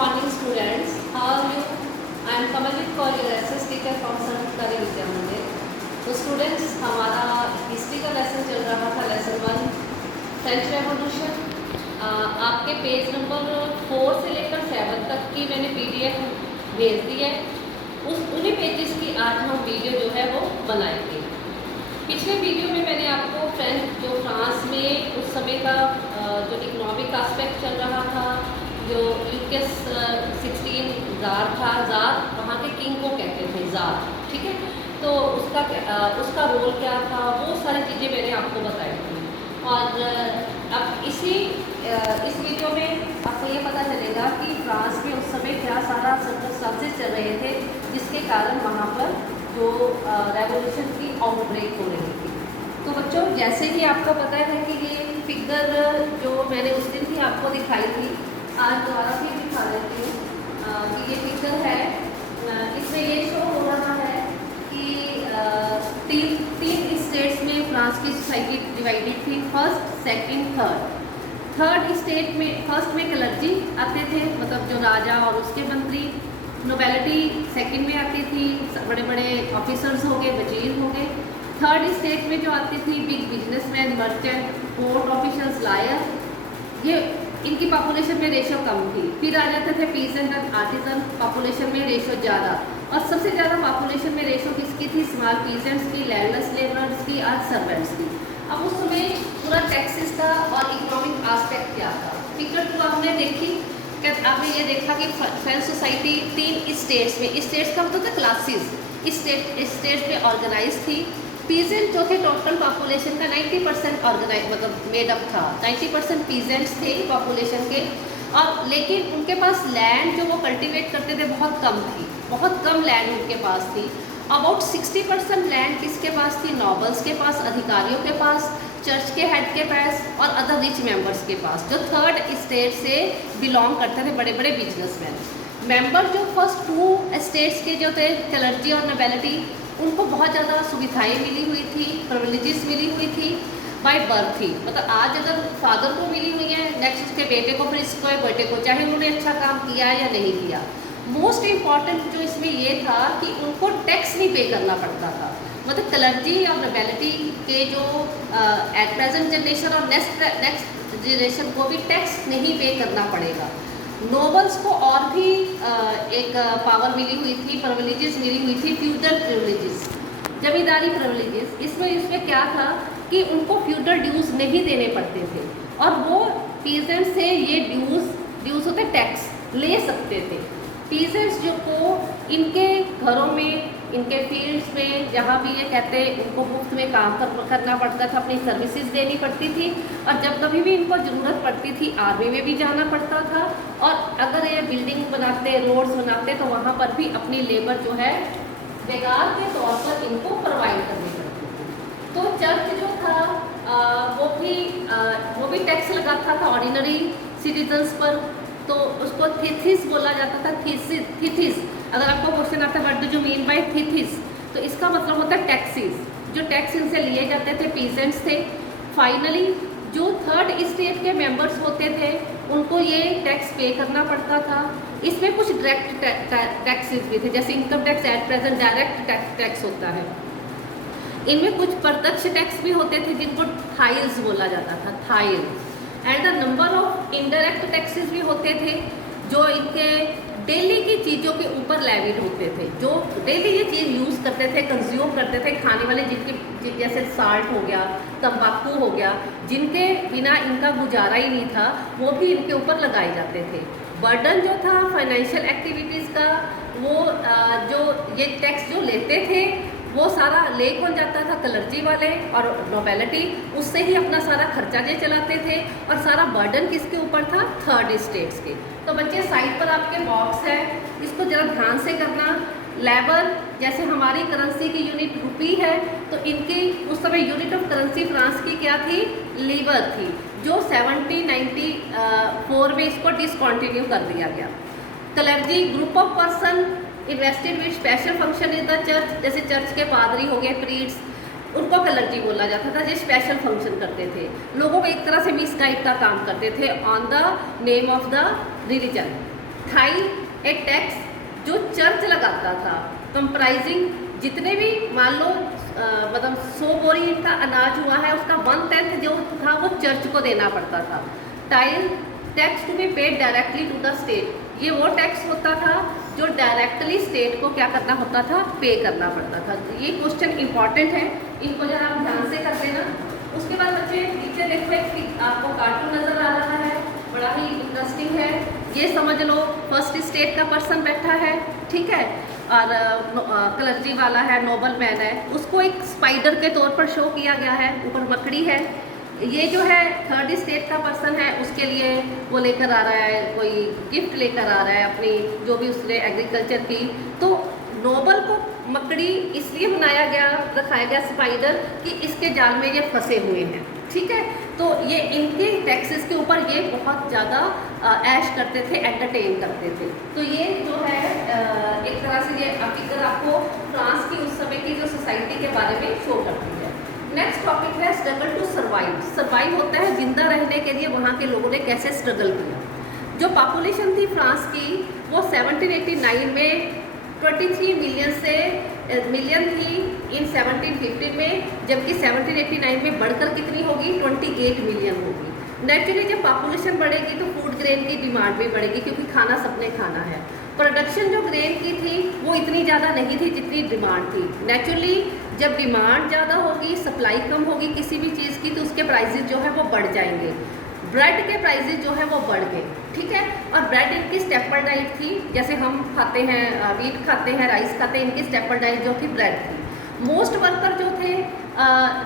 morning students. How are you? I am Kamalit for your SS teacher from सरकारी विद्या मंदिर। तो students, हमारा history का लेसन चल रहा था, लेसन 1 फ्रेंच रेवोल्यूशन। आपके पेज नंबर 4 से लेकर 7 तक की मैंने PDF भेज दी है। उन्हीं पेजेस की आज हम वीडियो जो है वो बनाएंगे। पिछले वीडियो में मैंने आपको फ्रांस में उस समय का जो इकोनॉमिक आस्पेक्ट चल रहा था, जो ल्यूकस 16 जार था, जार वहाँ के किंग को कहते थे, जार, ठीक है। तो उसका रोल क्या था, वो सारी चीज़ें मैंने आपको बताई थी। और अब इस वीडियो में आपको ये पता चलेगा कि फ्रांस में उस समय क्या सारा सर्कमस्टेंसेस चल रहे थे जिसके कारण वहाँ पर जो रेवोल्यूशन की आउटब्रेक हो रही थी। तो बच्चों, जैसे कि आपको पता है कि ये फिगर जो मैंने उस दिन भी आपको दिखाई थी, आज दोबारा भी दिखा देती हूँ कि ये फिगर है। इसमें ये शो हो रहा है कि तीन स्टेट्स में फ्रांस की सोसाइटी डिवाइडेड थी, फर्स्ट, सेकंड, थर्ड स्टेट में फर्स्ट में क्लर्जी आते थे, मतलब जो राजा और उसके मंत्री। नोबेलिटी सेकंड में आती थी, बड़े बड़े ऑफिसर्स हो गए, वजीर हो गए। थर्ड स्टेट में जो आती थी big businessman, merchant, port officers, lawyer, ये इनकी पॉपुलेशन में रेशो कम थी। फिर आ जाते थे पीसेंट एंड आर्टिजन, पॉपुलेशन में रेशो ज़्यादा। और सबसे ज़्यादा पॉपुलेशन में रेशो किसकी थी? स्मॉल पीसेंट्स की, लैंडलेस लेबरर्स की और सर्वेंट्स की। अब उस समय पूरा टैक्सेस का और इकोनॉमिक आस्पेक्ट क्या था। फिगर 2 हमने देखी, आपने ये देखा कि फ्रेंच सोसाइटी 3 स्टेट्स में, स्टेट्स का मतलब था क्लासेस, स्टेट्स में ऑर्गेनाइज थी। पीजेंट जो थे टोटल पॉपुलेशन का 90% ऑर्गेनाइज मतलब मेडअप था, 90% पीजेंट्स थे पॉपुलेशन के। और लेकिन उनके पास लैंड जो वो कल्टीवेट करते थे बहुत कम थी, बहुत कम लैंड उनके पास थी। अबाउट 60% लैंड किसके पास थी? नॉबल्स के पास, अधिकारियों के पास, चर्च के हेड के पास और अदर रिच मेंबर्स के पास, जो थर्ड स्टेट से बिलोंग करते थे, बड़े बड़े बिजनेसमैन। मेंबर जो फर्स्ट 2 स्टेट्स के जो थे, क्लर्जी और नोबेलिटी, उनको बहुत ज़्यादा सुविधाएं मिली हुई थी, प्रिविलेजेस मिली हुई थी बाय बर्थ ही। मतलब आज अगर फादर को मिली हुई है, नेक्स्ट उसके बेटे को, फिर इसको बेटे को, चाहे उन्होंने अच्छा काम किया या नहीं किया। मोस्ट इम्पॉर्टेंट जो इसमें ये था कि उनको टैक्स नहीं पे करना पड़ता था। मतलब क्लर्जी और नोबेलिटी के जो एट प्रेजेंट जनरेशन और नेक्स्ट जनरेशन को भी टैक्स नहीं पे करना पड़ेगा। नोबल्स को और भी एक पावर मिली हुई थी, प्रिविलेजेस मिली हुई थी, फ्यूडल प्रिविलेजेस, जमींदारी प्रिविलेजेस। इसमें क्या था कि उनको फ्यूडल ड्यूज नहीं देने पड़ते थे और वो पीजेंट्स से ये ड्यूज होते टैक्स ले सकते थे। पीजेंट्स जो को इनके घरों में, इनके फील्ड्स में, जहाँ भी ये कहते हैं उनको मुफ्त में काम करना पड़ता था, अपनी सर्विसेज देनी पड़ती थी। और जब कभी भी इनको ज़रूरत पड़ती थी आर्मी में भी जाना पड़ता था। और अगर ये बिल्डिंग बनाते, रोड्स बनाते, तो वहाँ पर भी अपनी लेबर जो है बेकार के तौर पर इनको प्रोवाइड करनी पड़ती थी। तो चर्च जो था वो भी टैक्स लगाता था ऑर्डिनरी सिटीजन्स पर। तो उसको थीथिस बोला जाता था, थीथिस। अगर आपको क्वेश्चन आता है what do you mean by thesis, तो इसका मतलब होता है टैक्सेस, जो टैक्स इनसे लिए जाते थे, पीसेंट्स थे। फाइनली जो थर्ड स्टेट के मेंबर्स होते थे उनको ये टैक्स पे करना पड़ता था। इसमें कुछ डायरेक्ट टैक्सेस भी थे, जैसे income tax at present direct tax होता है। इनमें कुछ प्रत्यक्ष टैक्स भी होते थे जिनको थाइल्स बोला जाता था, थाइल। And the number of indirect taxes भी होते थे जो इनके डेली की चीज़ों के ऊपर लेविड होते थे, जो डेली ये चीज़ यूज़ करते थे, कंज्यूम करते थे, खाने वाले जिनकी, जैसे साल्ट हो गया, तंबाकू हो गया, जिनके बिना इनका गुजारा ही नहीं था, वो भी इनके ऊपर लगाए जाते थे। बर्डन जो था फाइनेंशियल एक्टिविटीज़ का, वो जो ये टैक्स जो लेते थे वो सारा ले कौन जाता था? क्लर्जी वाले और नोबेलिटी, उससे ही अपना सारा खर्चा जे चलाते थे। और सारा बर्डन किसके ऊपर था? थर्ड स्टेट्स के। तो बच्चे, साइड पर आपके बॉक्स है, इसको जरा ध्यान से करना। लेबर, जैसे हमारी करेंसी की यूनिट रुपी है, तो इनकी उस समय यूनिट ऑफ करेंसी फ्रांस की क्या थी? लीवर थी, जो 1794 में इसको डिसकंटिन्यू कर दिया गया। Clergy, group of person invested with special function in the church, जैसे चर्च के पादरी हो गए, प्रीट्स, उनको क्लर्जी बोला जाता था, जो स्पेशल फंक्शन करते थे, लोगों को एक तरह से मिसगाइड का काम करते थे on the name of the religion. Tithe a tax जो चर्च लगाता था, कंप्राइजिंग जितने भी मान लो मतलब 100 बोरी इनका अनाज हुआ है, उसका 1/10 जो था वो चर्च को देना पड़ता था। Taille tax to be paid directly to the state, ये वो टैक्स होता था जो डायरेक्टली स्टेट को क्या करना होता था, पे करना पड़ता था। ये क्वेश्चन इंपॉर्टेंट है, इनको जरा आप ध्यान से कर देना। उसके बाद बच्चे नीचे देखो एक आपको कार्टून नजर आ रहा है, बड़ा ही इंटरेस्टिंग है। ये समझ लो फर्स्ट स्टेट का पर्सन बैठा है, ठीक है, और क्लर्जी वाला है, नोबल मैन है, उसको एक स्पाइडर के तौर पर शो किया गया है, ऊपर मकड़ी है। ये जो है थर्ड स्टेट का पर्सन है, उसके लिए वो लेकर आ रहा है, कोई गिफ्ट लेकर आ रहा है अपनी, जो भी उसने एग्रीकल्चर की। तो नोबल को मकड़ी इसलिए बनाया गया, रखाया गया स्पाइडर, कि इसके जाल में ये फंसे हुए हैं, ठीक है। तो ये इनके टैक्सेस के ऊपर ये बहुत ज़्यादा ऐश करते थे, एंटरटेन करते थे। तो ये जो है एक तरह से ये फिगर आपको फ्रांस की उस समय की जो सोसाइटी के बारे में शो करती है। नेक्स्ट टॉपिक है स्ट्रगल टू सर्वाइव। सर्वाइव होता है जिंदा रहने के लिए वहाँ के लोगों ने कैसे स्ट्रगल किया। जो पॉपुलेशन थी फ्रांस की वो 1789 में 23 मिलियन थी इन 1750 में, जबकि 1789 में बढ़कर कितनी होगी, 28 मिलियन होगी। नेचुरली जब पॉपुलेशन बढ़ेगी तो फूड ग्रेन की डिमांड भी बढ़ेगी, क्योंकि खाना सबने खाना है। प्रोडक्शन जो ग्रेन की थी वो इतनी ज़्यादा नहीं थी जितनी डिमांड थी। नेचुरली जब डिमांड ज़्यादा होगी, सप्लाई कम होगी किसी भी चीज़ की, तो उसके प्राइसेस जो है वो बढ़ जाएंगे। ब्रेड के प्राइसेस जो है वो बढ़ गए, ठीक है। और ब्रेड इनकी स्टेपल डाइट थी, जैसे हम खाते हैं वीट खाते हैं, राइस खाते हैं, इनकी स्टेपल डाइट जो थी ब्रेड थी। मोस्ट वर्कर जो थे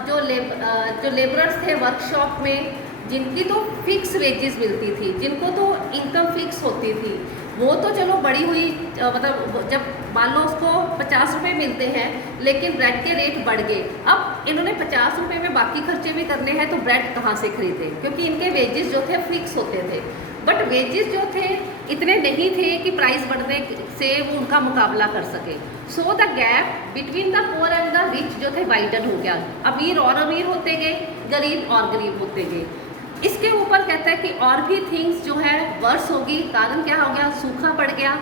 जो लेबरर्स थे वर्कशॉप में, जिनकी तो फिक्स वेजेस मिलती थी, जिनको तो इनकम फिक्स होती थी, वो तो चलो बढ़ी हुई मतलब जब मान लो उसको 50 रुपये मिलते हैं, लेकिन ब्रेड के रेट बढ़ गए। अब इन्होंने 50 रुपये में बाकी खर्चे भी करने हैं, तो ब्रेड कहाँ से खरीदे, क्योंकि इनके वेजेस जो थे फिक्स होते थे। बट वेजेस जो थे इतने नहीं थे कि प्राइस बढ़ने से वो उनका मुकाबला कर सके। So the gap between the poor and the rich जो थे वाइडन हो गया, अमीर और अमीर होते गए, गरीब और गरीब होते गए। इसके ऊपर कहता है कि और भी थिंग्स जो है वर्स होगी। कारण क्या हो गया, सूखा पड़ गया।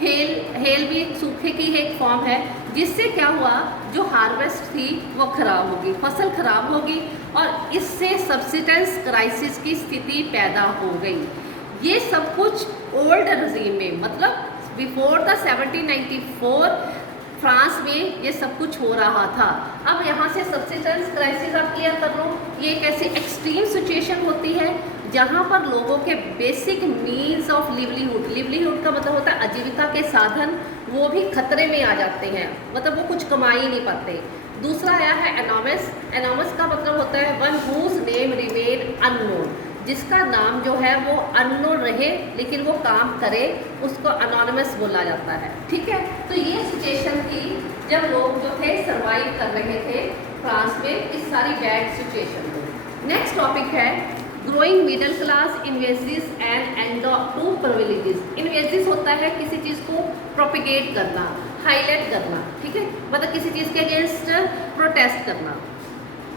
हेल भी सूखे की एक फॉर्म है, जिससे क्या हुआ, जो हार्वेस्ट थी वो खराब होगी, फसल खराब होगी, और इससे सब्सिस्टेंस क्राइसिस की स्थिति पैदा हो गई। ये सब कुछ ओल्ड रजीम में, मतलब बिफोर द 1794 फ्रांस में ये सब कुछ हो रहा था। अब यहाँ से सब्सिस्टेंस क्राइसिस आप क्लियर कर लो। ये एक ऐसी एक्सट्रीम सिचुएशन होती है जहाँ पर लोगों के बेसिक मीन्स ऑफ लिवलीहुड का मतलब होता है आजीविका के साधन, वो भी खतरे में आ जाते हैं, मतलब वो कुछ कमा ही नहीं पाते। दूसरा आया है एनॉमस। एनॉमस का मतलब होता है one whose name remain unknown, जिसका नाम जो है वो अननोन रहे लेकिन वो काम करे, उसको अनोनिमस बोला जाता है, ठीक है। तो ये सिचुएशन थी जब लोग जो थे सर्वाइव कर रहे थे फ्रांस में इस सारी बैड सिचुएशन को। नेक्स्ट टॉपिक है ग्रोइंग मिडिल क्लास इन्वेस्टिस एंड टू प्रिविलेजेस। इन्वेस्टिस होता है किसी चीज़ को प्रोपिगेट करना, हाईलाइट करना, ठीक है, मतलब किसी चीज़ के अगेंस्ट प्रोटेस्ट करना।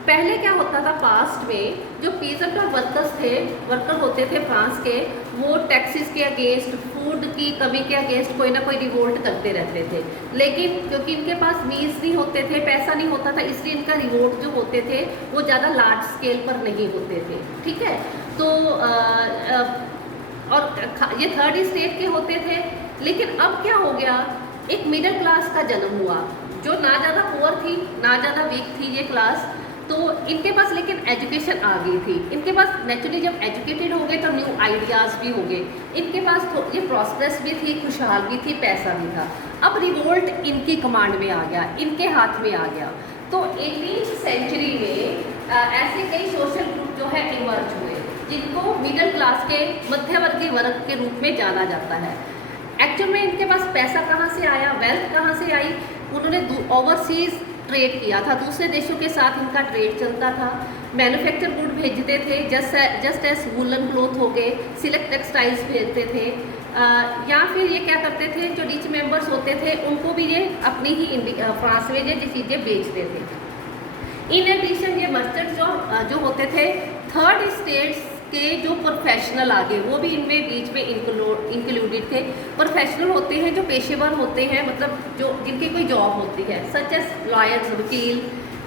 पहले क्या होता था, पास्ट में जो पीजेंट और वर्कर होते थे फ्रांस के, वो टैक्सेस के अगेंस्ट, फूड की कमी के अगेंस्ट कोई ना कोई रिवोल्ट करते रहते थे। लेकिन क्योंकि इनके पास मीन्स नहीं होते थे, पैसा नहीं होता था, इसलिए इनका रिवोल्ट जो होते थे वो ज़्यादा लार्ज स्केल पर नहीं होते थे, ठीक है। तो और ये थर्ड स्टेट के होते थे। लेकिन अब क्या हो गया, एक मिडिल क्लास का जन्म हुआ, जो ना ज़्यादा पुअर थी ना ज़्यादा वीक थी ये क्लास। तो इनके पास लेकिन एजुकेशन आ गई थी, इनके पास नेचुरली जब एजुकेटेड हो गए तो न्यू आइडियाज़ भी हो गए, इनके पास तो ये प्रॉस्पेरस भी थी, खुशहाल भी थी, पैसा भी था। अब रिवोल्ट इनकी कमांड में आ गया, इनके हाथ में आ गया। तो 18वीं सेंचुरी में ऐसे कई सोशल ग्रुप जो है इमर्ज हुए, जिनको मिडिल क्लास के मध्यवर्गीय वर्ग के रूप में जाना जाता है। एक्चुअल में इनके पास पैसा कहाँ से आया, वेल्थ कहाँ से आई, उन्होंने ओवरसीज़ ट्रेड किया था, दूसरे देशों के साथ इनका ट्रेड चलता था। मैन्युफैक्चर गुड भेजते थे, जस्ट एज वुलन क्लोथ हो गए, सिल्क टेक्सटाइल्स भेजते थे। या फिर ये क्या करते थे, जो रिच मेंबर्स होते थे उनको भी ये अपनी ही फ्रांस में ये चीज़ें बेचते थे। इन एडिशन ये मर्चेंट्स जो होते थे थर्ड स्टेट्स के जो प्रोफेशनल आगे वो भी इनमें बीच में इंक्लूडेड थे। प्रोफेशनल होते हैं जो पेशेवर होते हैं, मतलब जो जिनकी कोई जॉब होती है, सच एज लॉयर्स, वकील,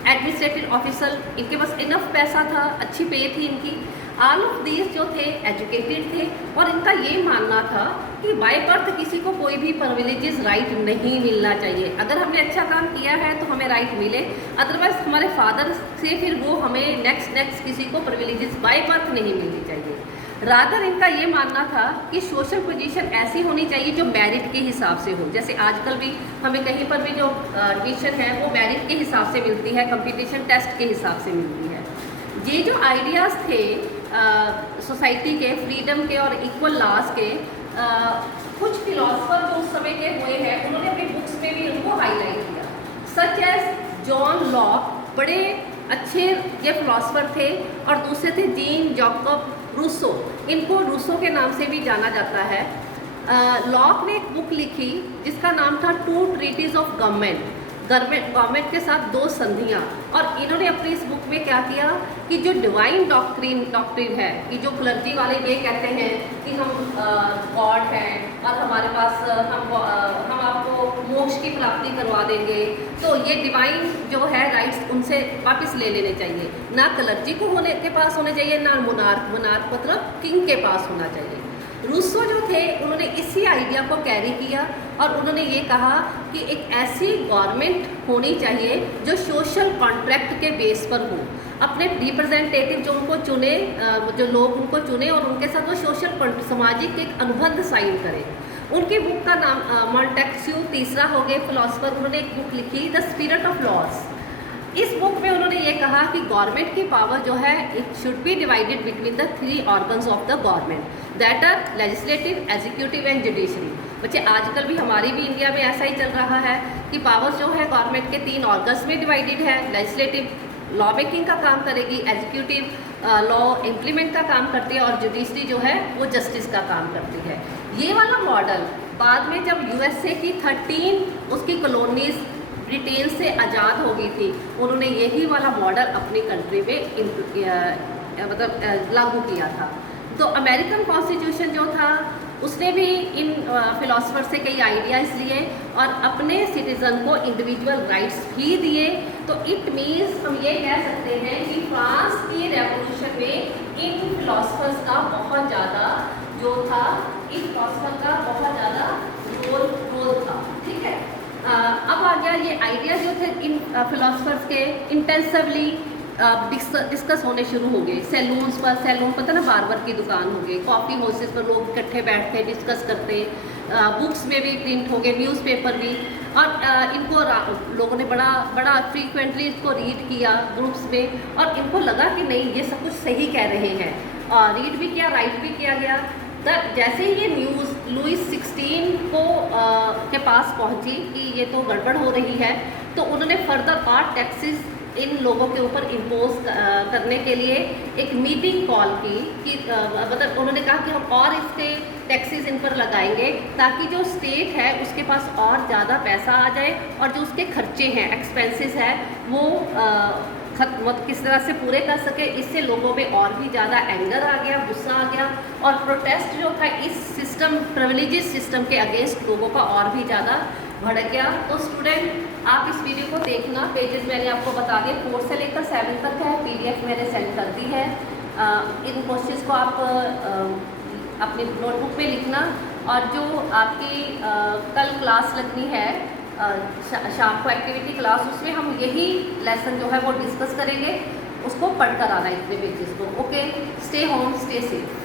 एडमिनिस्ट्रेटिव ऑफिसर, इनके पास इनफ पैसा था, अच्छी पे थी इनकी। ऑल ऑफ दीज जो थे एजुकेटेड थे और इनका ये मानना था कि बाय बर्थ किसी को कोई भी प्रिविलेजेस राइट नहीं मिलना चाहिए। अगर हमने अच्छा काम किया है तो हमें राइट मिले, अदरवाइज हमारे फादर से फिर वो हमें नेक्स्ट किसी को प्रिविलेजेस बाय बर्थ नहीं मिलनी चाहिए। रादर इनका ये मानना था कि सोशल पोजीशन ऐसी होनी चाहिए जो मेरिट के हिसाब से हो। जैसे आजकल भी हमें कहीं पर भी जो एडमिशन है वो मेरिट के हिसाब से मिलती है, कंपटीशन टेस्ट के हिसाब से मिलती है। ये जो आइडियाज़ थे सोसाइटी के, फ्रीडम के और इक्वल लॉज के, कुछ फिलोसफर जो उस समय के हुए हैं उन्होंने अपनी बुक्स में भी उनको हाईलाइट किया। सच एज जॉन लॉक, बड़े अच्छे ये फिलोसफर थे, और दूसरे थे जीन जैकब रूसो, इनको रूसो के नाम से भी जाना जाता है। लॉक ने एक बुक लिखी जिसका नाम था टू ट्रीटीज ऑफ गवर्नमेंट के साथ दो संधियाँ, और इन्होंने अपनी इस बुक में क्या किया कि जो डिवाइन डॉक्ट्रिन है, कि जो क्लर्जी वाले ये कहते हैं कि हम गॉड हैं और हमारे पास हम आपको मोक्ष की प्राप्ति करवा देंगे, तो ये डिवाइन जो है राइट्स उनसे वापस ले लेने चाहिए, ना क्लर्जी को के पास होने चाहिए, ना मोनार्क मतलब किंग के पास होना चाहिए। रूसो जो थे उन्होंने इसी आइडिया को कैरी किया और उन्होंने ये कहा कि एक ऐसी गवर्नमेंट होनी चाहिए जो सोशल कॉन्ट्रैक्ट के बेस पर हो, अपने रिप्रेजेंटेटिव जो उनको चुने, जो लोग उनको चुने और उनके साथ वो सोशल सामाजिक एक अनुबंध साइन करें। उनकी बुक का नाम मॉन्टेस्क्यू तीसरा हो गए फिलोसफर, उन्होंने एक बुक लिखी द स्पिरिट ऑफ लॉज। इस बुक में उन्होंने ये कहा कि गवर्नमेंट की पावर जो है it should be divided between the three organs of the government, that are legislative, executive and judiciary. बच्चे आजकल भी हमारी भी इंडिया में ऐसा ही चल रहा है कि पावर जो है गवर्नमेंट के तीन ऑर्गन्स में डिवाइडेड है। लेजिस्लेटिव लॉ मेकिंग का काम करेगी, एग्जीक्यूटिव लॉ इम्प्लीमेंट का काम करती है, और जुडिशरी जो है वो जस्टिस का काम करती है। ये वाला मॉडल बाद में जब यूएसए की 13 उसकी कॉलोनीज ब्रिटेन से आज़ाद हो गई थी, उन्होंने यही वाला मॉडल अपनी कंट्री में मतलब लागू किया था। तो अमेरिकन कॉन्स्टिट्यूशन जो था उसने भी इन फिलोसफर से कई आइडियाज़ लिए और अपने सिटीज़न को इंडिविजुअल राइट्स भी दिए। तो इट मीन्स हम ये कह सकते हैं कि फ्रांस की रेवोल्यूशन में इन फिलोसफर्स का बहुत ज़्यादा जो था, इन फिलोसफर का बहुत ज़्यादा रोल था। ठीक है, अब आ गया ये आइडिया जो थे इन फिलोसफर्स के इंटेंसिवली डिस्कस होने शुरू हो गए। सैलून्स पर, सैलून पता ना बार्बर की दुकान हो गई, कॉफ़ी हाउसेस पर लोग इकट्ठे बैठते डिस्कस करते, बुक्स में भी प्रिंट हो गए, न्यूज़पेपर भी, और इनको लोगों ने बड़ा फ्रीक्वेंटली इसको रीड किया ग्रुप्स में, और इनको लगा कि नहीं ये सब कुछ सही कह रहे हैं, और रीड भी किया, राइट भी किया गया। जैसे ही ये न्यूज़ लुईस 16 को के पास पहुंची कि ये तो गड़बड़ हो रही है, तो उन्होंने फर्दर और टैक्सेस इन लोगों के ऊपर इम्पोज करने के लिए एक मीटिंग कॉल की कि मतलब उन्होंने कहा कि हम और इसके टैक्सेस इन पर लगाएंगे ताकि जो स्टेट है उसके पास और ज़्यादा पैसा आ जाए, और जो उसके खर्चे हैं, एक्सपेंसेस है, वो किस तरह से पूरे कर सके। इससे लोगों में और भी ज़्यादा एंगर आ गया, गुस्सा आ गया, और प्रोटेस्ट जो था इस सिस्टम, प्रिविलेजेस सिस्टम के अगेंस्ट लोगों का और भी ज़्यादा भड़क गया। तो स्टूडेंट आप इस वीडियो को देखना, पेजेस मैंने आपको बता दिए, 4 से लेकर 7 तक है, PDF मैंने सेंड कर दी है। इन क्वेश्चंस को आप अपनी नोटबुक में लिखना, और जो आपकी कल क्लास लगनी है शाम को एक्टिविटी क्लास, उसमें हम यही लेसन जो है वो डिस्कस करेंगे, उसको पढ़ कर आना इतने पेजेस को। Okay, stay home, stay safe.